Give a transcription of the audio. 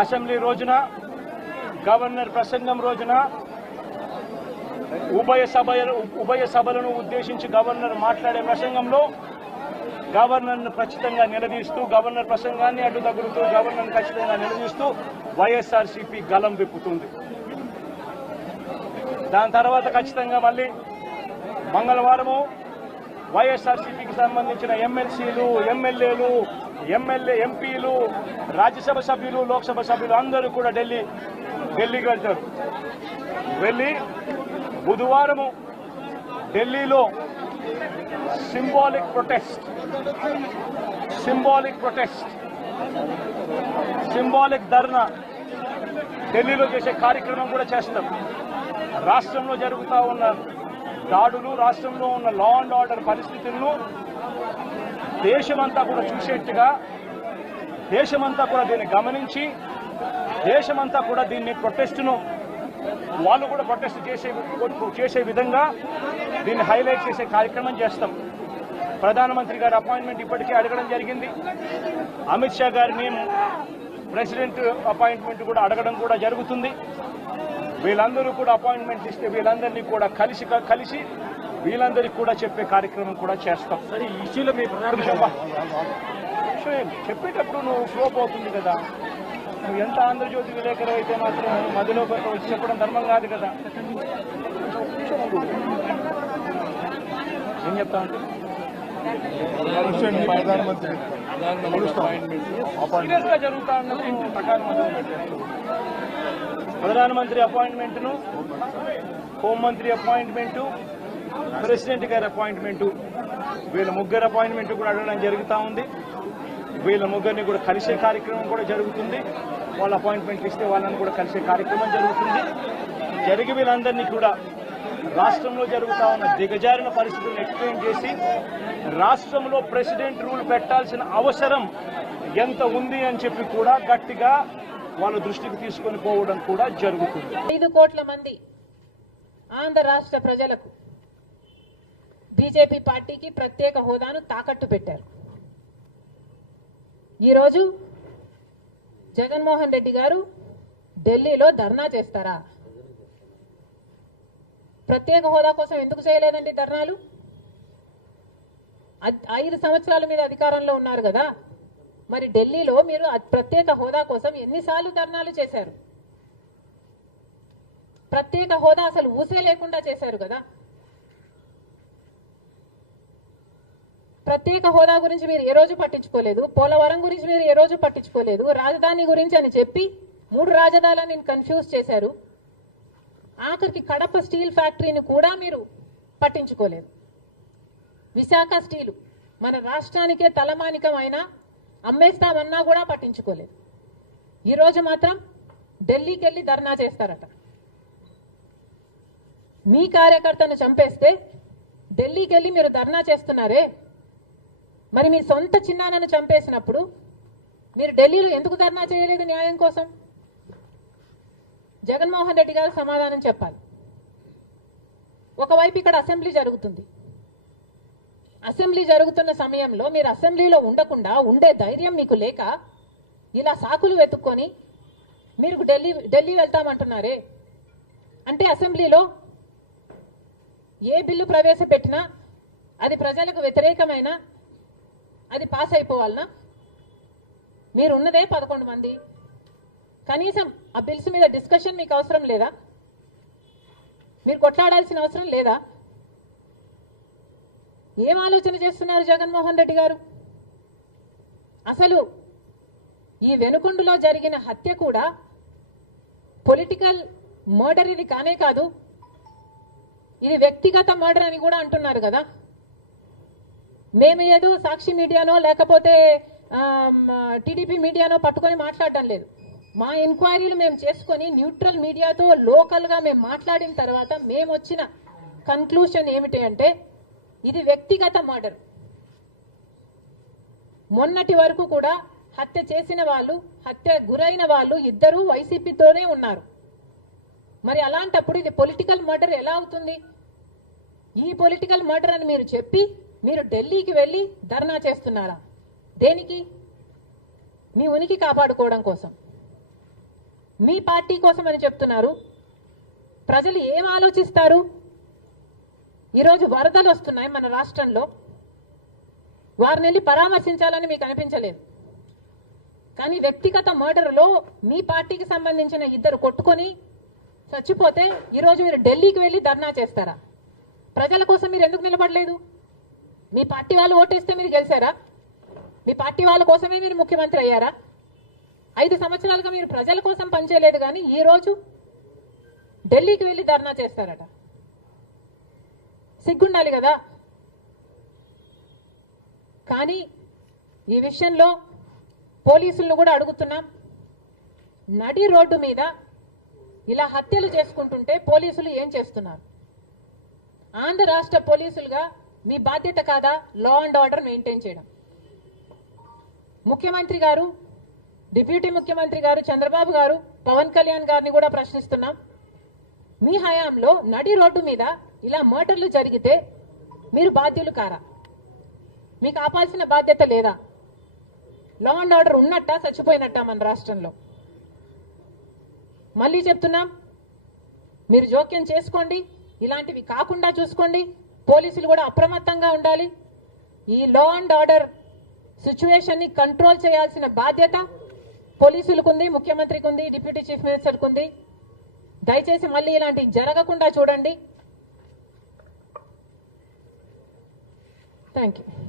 Assembly రోజున governor ప్రసంగం రోజున ఉభయ సభలను ఉద్దేశించి గవర్నర్ మాట్లాడే ప్రసంగంలో గవర్నర్ను ఖచ్చితంగా నిలదీస్తూ గవర్నర్ ప్రసంగాన్ని అడ్డు తగులుతూ గవర్నర్ను ఖచ్చితంగా నిలదీస్తూ వైఎస్ఆర్సీపీ గలం విప్పుతుంది. దాని తర్వాత ఖచ్చితంగా మళ్ళీ మంగళవారము వైఎస్ఆర్సీపీకి సంబంధించిన ఎమ్మెల్సీలు, ఎమ్మెల్యేలు, ఎంపీలు, రాజ్యసభ సభ్యులు, లోక్సభ సభ్యులు అందరూ కూడా ఢిల్లీకి వెళ్తారు. వెళ్ళి బుధవారము ఢిల్లీలో సింబాలిక్ ధర్నా ఢిల్లీలో చేసే కార్యక్రమం కూడా చేస్తారు. రాష్ట్రంలో జరుగుతూ ఉన్న దాడులు, రాష్ట్రంలో ఉన్న లా అండ్ ఆర్డర్ పరిస్థితులను దేశమంతా కూడా చూసేట్టుగా, దేశమంతా కూడా దీన్ని గమనించి, దేశమంతా కూడా దీన్ని వాళ్ళు కూడా ప్రొటెస్ట్ చేసే విధంగా దీన్ని హైలైట్ చేసే కార్యక్రమం చేస్తాం. ప్రధానమంత్రి గారి అపాయింట్మెంట్ ఇప్పటికే అడగడం జరిగింది. అమిత్ షా గారిని ప్రెసిడెంట్ అపాయింట్మెంట్ కూడా అడగడం కూడా జరుగుతుంది. వీళ్ళందరూ కూడా అపాయింట్మెంట్ ఇస్తే వీళ్ళందరినీ కూడా కలిసి వీళ్ళందరికీ కూడా చెప్పే కార్యక్రమం కూడా చేస్తాం. సరే, ఈ ఇష్యూలో మీ చెప్పేటప్పుడు నువ్వు ఫ్లో అవుతుంది కదా. నువ్వు ఎంత ఆంధ్రజ్యోతి విలేకరు అయితే మాత్రం మధ్యలో వచ్చి చెప్పడం ధర్మం కాదు కదా. ఏం చెప్తా అంటే సీరియస్గా జరుగుతా ఉన్నది ప్రకారం ప్రధానమంత్రి అపాయింట్మెంట్ను, హోంమంత్రి అపాయింట్మెంటు, ప్రెసిడెంట్ గారి అపాయింట్మెంటు, వీళ్ళ ముగ్గురు అపాయింట్మెంట్ కూడా అడగడం జరుగుతూ ఉంది. వీళ్ళ ముగ్గురిని కూడా కలిసే కార్యక్రమం కూడా జరుగుతుంది. వాళ్ళ అపాయింట్మెంట్ ఇస్తే వాళ్ళని కూడా కలిసే కార్యక్రమం జరుగుతుంది. జరిగి వీళ్ళందరినీ కూడా రాష్ట్రంలో జరుగుతూ ఉన్న దిగజారిన పరిస్థితులను ఎక్స్ప్లెయిన్ చేసి రాష్ట్రంలో ప్రెసిడెంట్ రూల్ పెట్టాల్సిన అవసరం ఎంత ఉంది అని చెప్పి కూడా గట్టిగా వాళ్ళ దృష్టికి తీసుకొని పోవడం కూడా జరుగుతుంది. 5 కోట్ల మంది ఆంధ్ర రాష్ట్ర ప్రజలకు బీజేపీ పార్టీకి ప్రత్యేక హోదాను తాకట్టు పెట్టారు. ఈరోజు జగన్మోహన్ రెడ్డి గారు ఢిల్లీలో ధర్నా చేస్తారా? ప్రత్యేక హోదా కోసం ఎందుకు చేయలేదండి ధర్నాలు? 5 సంవత్సరాల మీద అధికారంలో ఉన్నారు కదా. మరి ఢిల్లీలో మీరు ప్రత్యేక హోదా కోసం ఎన్నిసార్లు ధర్నాలు చేశారు? ప్రత్యేక హోదా అసలు ఊసే లేకుండా చేశారు కదా. ప్రత్యేక హోదా గురించి మీరు ఏ రోజు పట్టించుకోలేదు. పోలవరం గురించి మీరు ఏ రోజు పట్టించుకోలేదు. రాజధాని గురించి అని చెప్పి 3 రాజధానులను కన్ఫ్యూజ్ చేశారు. ఆఖరికి కడప స్టీల్ ఫ్యాక్టరీని కూడా మీరు పట్టించుకోలేదు. విశాఖ స్టీలు మన రాష్ట్రానికే తలమానికమైన అమ్మేస్తామన్నా కూడా పట్టించుకోలేదు. ఈరోజు మాత్రం ఢిల్లీకి వెళ్ళి ధర్నా చేస్తారట. మీ కార్యకర్తను చంపేస్తే ఢిల్లీకి వెళ్ళి మీరు ధర్నా చేస్తున్నారే, మరి మీ సొంత చిన్నాన్నను చంపేసినప్పుడు మీరు ఢిల్లీలో ఎందుకు ధర్నా చేయలేదు న్యాయం కోసం? జగన్మోహన్ రెడ్డి గారు సమాధానం చెప్పాలి. ఒకవైపు ఇక్కడ అసెంబ్లీ జరుగుతుంది. అసెంబ్లీ జరుగుతున్న సమయంలో మీరు అసెంబ్లీలో ఉండకుండా ఉండే ధైర్యం మీకు లేక ఇలా సాకులు వెతుక్కొని మీరు ఢిల్లీ వెళ్తామంటున్నారే. అంటే అసెంబ్లీలో ఏ బిల్లు ప్రవేశపెట్టినా అది ప్రజలకు వ్యతిరేకమైన అది పాస్ అయిపోవాలనా? మీరు ఉన్నదే 11 మంది. కనీసం ఆ బిల్స్ మీద డిస్కషన్ మీకు అవసరం లేదా? మీరు కొట్లాడాల్సిన అవసరం లేదా? ఏం ఆలోచన చేస్తున్నారు జగన్మోహన్ రెడ్డి గారు? అసలు ఈ వెనుకొండలో జరిగిన హత్య కూడా పొలిటికల్ మర్డర్ ఇది కానే కాదు, ఇది వ్యక్తిగత మర్డర్ అని కూడా అంటున్నారు కదా. మేము ఏదో సాక్షి మీడియానో లేకపోతే టీడీపీ మీడియానో పట్టుకొని మాట్లాడడం లేదు. మా ఎంక్వైరీలు మేము చేసుకొని న్యూట్రల్ మీడియాతో లోకల్గా మేము మాట్లాడిన తర్వాత మేము వచ్చిన కన్క్లూషన్ ఏమిటి అంటే ఇది వ్యక్తిగత మర్డర్. మొన్నటి వరకు కూడా హత్య చేసిన వాళ్ళు, హత్య గురైన వాళ్ళు ఇద్దరూ వైసీపీతోనే ఉన్నారు. మరి అలాంటప్పుడు ఇది పొలిటికల్ మర్డర్ ఎలా అవుతుంది? ఈ పొలిటికల్ మర్డర్ అని మీరు చెప్పి మీరు ఢిల్లీకి వెళ్ళి ధర్నా చేస్తున్నారా? దేనికి? మీ ఉనికి కాపాడుకోవడం కోసం. మీ పార్టీ కోసం అని చెప్తున్నారు. ప్రజలు ఏం ఆలోచిస్తారు? ఈరోజు వరదలు వస్తున్నాయి మన రాష్ట్రంలో, వారిని వెళ్ళి పరామర్శించాలని మీకు అనిపించలేదు. కానీ వ్యక్తిగత మర్డర్లో మీ పార్టీకి సంబంధించిన ఇద్దరు కొట్టుకొని చచ్చిపోతే ఈరోజు మీరు ఢిల్లీకి వెళ్ళి ధర్నా చేస్తారా? ప్రజల కోసం మీరు ఎందుకు నిలబడలేదు? మీ పార్టీ వాళ్ళు ఓటేస్తే మీరు గెలిచారా? మీ పార్టీ వాళ్ళ కోసమే మీరు ముఖ్యమంత్రి అయ్యారా? 5 సంవత్సరాలుగా మీరు ప్రజల కోసం పనిచేయలేదు, కానీ ఈ రోజు ఢిల్లీకి వెళ్ళి ధర్నా చేస్తారట. సిగ్గుండాలి కదా. కానీ ఈ విషయంలో పోలీసులను కూడా అడుగుతున్నాం. నడి రోడ్డు మీద ఇలా హత్యలు చేసుకుంటుంటే పోలీసులు ఏం చేస్తున్నారు? ఆంధ్ర రాష్ట్ర పోలీసులుగా మీ బాధ్యత కాదా లా అండ్ ఆర్డర్ మెయింటైన్ చేయడం? ముఖ్యమంత్రి గారు, డిప్యూటీ ముఖ్యమంత్రి గారు చంద్రబాబు గారు, పవన్ కళ్యాణ్ గారిని కూడా ప్రశ్నిస్తున్నాం. మీ హయాంలో నడి రోడ్డు మీద ఇలా మర్డర్లు జరిగితే మీరు బాధ్యులు కారా? మీకు ఆపాల్సిన బాధ్యత లేదా? లా అండ్ ఆర్డర్ ఉన్నట్టా చచ్చిపోయినట్టా మన రాష్ట్రంలో? మళ్ళీ చెప్తున్నాం, మీరు జోక్యం చేసుకోండి, ఇలాంటివి కాకుండా చూసుకోండి. పోలీసులు కూడా అప్రమత్తంగా ఉండాలి. ఈ లా అండ్ ఆర్డర్ సిచ్యువేషన్ ని కంట్రోల్ చేయాల్సిన బాధ్యత పోలీసులకు ఉంది, ముఖ్యమంత్రికి ఉంది, డిప్యూటీ చీఫ్ మినిస్టర్కి ఉంది. దయచేసి మళ్ళీ ఇలాంటివి జరగకుండా చూడండి. Thank you.